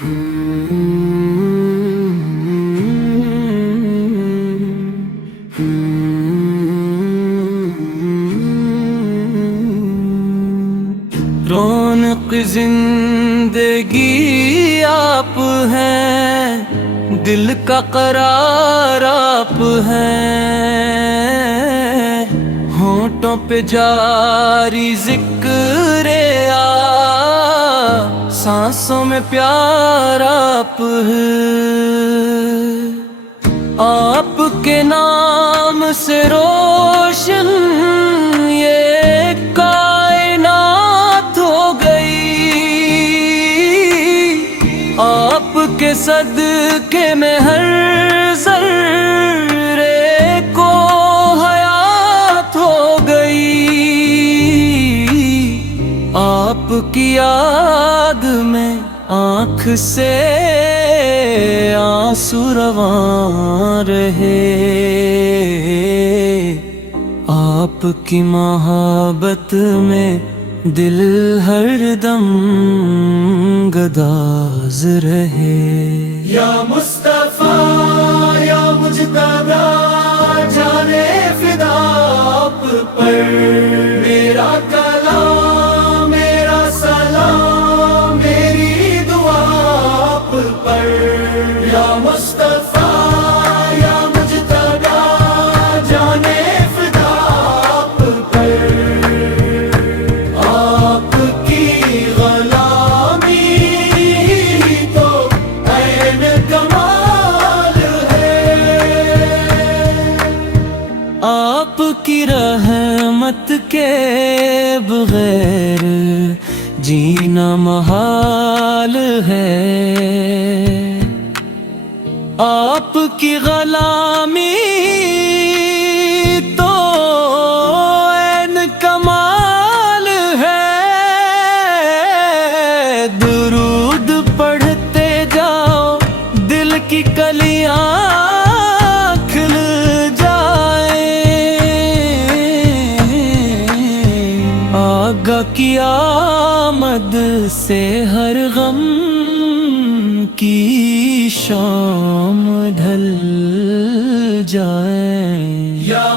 رونق زندگی آپ ہیں، دل کا قرار آپ ہیں، ہونٹوں پہ جاری ذکر سانسوں میں پیار آپ ہے۔ آپ کے نام سے روشن یہ کائنات ہو گئی، آپ کے صدقے میں ہر ذرے کو حیات ہو گئی، آپ کی یاد میں آنکھ سے آنسو رواں رہے، آپ کی محبت میں دل ہر دم گداز رہے۔ یا مصطفیٰ یا مجتبی جانے فدا آپ پر، میرا کلام میرا سلام میری دعا آپ پر۔ یا مصطفیٰ یا مجتبی جانے فدا آپ پر، آپ کی غلامی تو عین کمال ہے، آپ کی رحمت کے بغیر جینا محال ہے، آپ کی غلامی تو عین کمال ہے، درود پڑھتے جاؤ دل کی کلیاں کھل آگاہ کی آمد سے ہر غم کی شام ڈھل جائے۔ یا